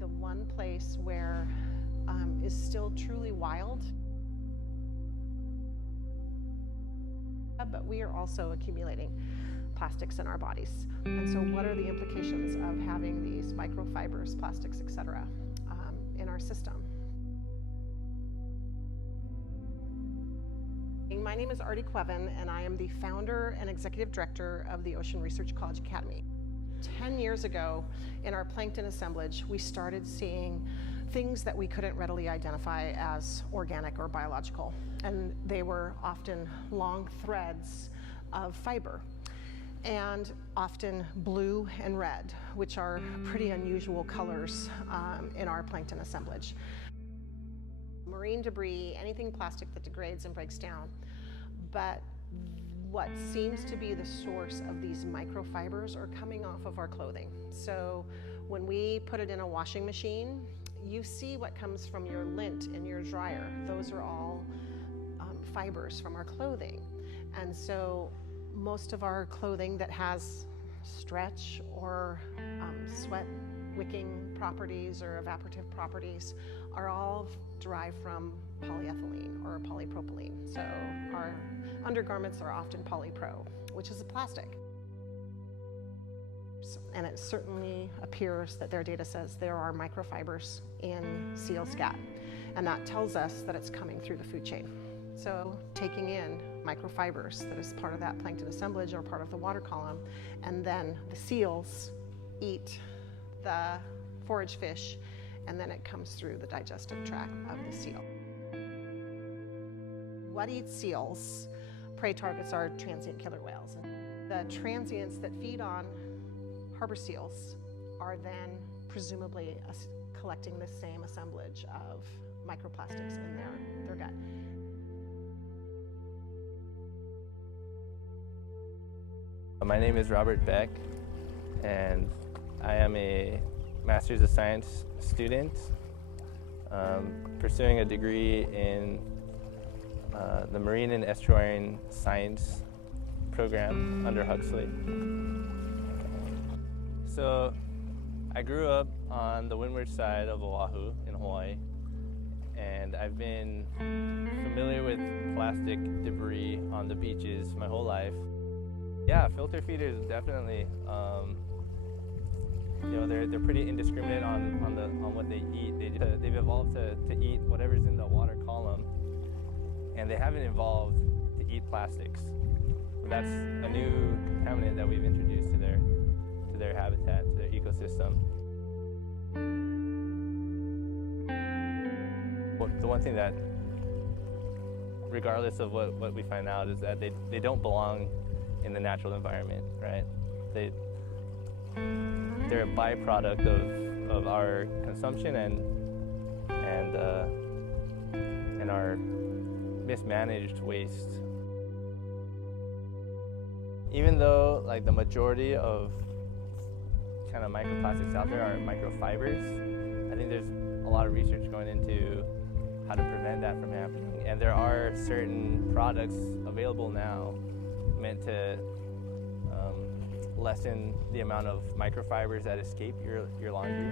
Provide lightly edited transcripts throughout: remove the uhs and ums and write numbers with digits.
the one place where is still truly wild. But we are also accumulating plastics in our bodies. And so what are the implications of having these microfibers, plastics, etc., in our system? My name is Artie Quevin, and I am the founder and executive director of the Ocean Research College Academy. 10 years ago, in our plankton assemblage, we started seeing things that we couldn't readily identify as organic or biological. And they were often long threads of fiber, and often blue and red, which are pretty unusual colors in our plankton assemblage. Marine debris, anything plastic that degrades and breaks down. But what seems to be the source of these microfibers are coming off of our clothing. So when we put it in a washing machine, you see what comes from your lint in your dryer. Those are all fibers from our clothing. And so most of our clothing that has stretch or sweat wicking properties or evaporative properties are all derived from polyethylene or polypropylene. So our undergarments are often polypro, which is a plastic. And it certainly appears that their data says there are microfibers in seal scat, and that tells us that it's coming through the food chain. So taking in microfibers that is part of that plankton assemblage or part of the water column, and then the seals eat the forage fish, and then it comes through the digestive tract of the seal. What eats seals? Prey targets are transient killer whales. The transients that feed on harbor seals are then presumably collecting the same assemblage of microplastics in their gut. My name is Robert Beck, and I am a Master's of Science student pursuing a degree in the Marine and Estuarine Science program under Huxley. So I grew up on the windward side of Oahu in Hawaii, and I've been familiar with plastic debris on the beaches my whole life. Yeah, filter feeders definitely. You know, they're pretty indiscriminate on what they eat. They've evolved to eat whatever's in the water column, and they haven't evolved to eat plastics. That's a new contaminant that we've introduced to their habitat, to their ecosystem. The one thing that, regardless of what we find out, is that they don't belong in the natural environment, right? They're a byproduct of our consumption and our mismanaged waste. Even though like the majority of kind of microplastics out there are microfibers, I think there's a lot of research going into how to prevent that from happening. And there are certain products available now meant to lessen the amount of microfibers that escape your laundry.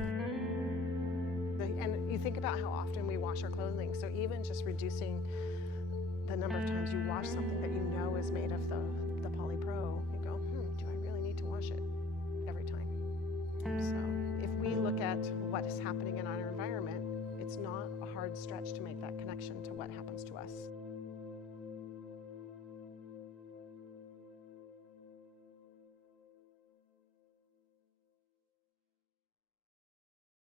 And you think about how often we wash our clothing, so even just reducing the number of times you wash something that you know is made of the polypro, you go, do I really need to wash it every time? So if we look at what is happening in our environment, it's not a hard stretch to make that connection to what happens to us.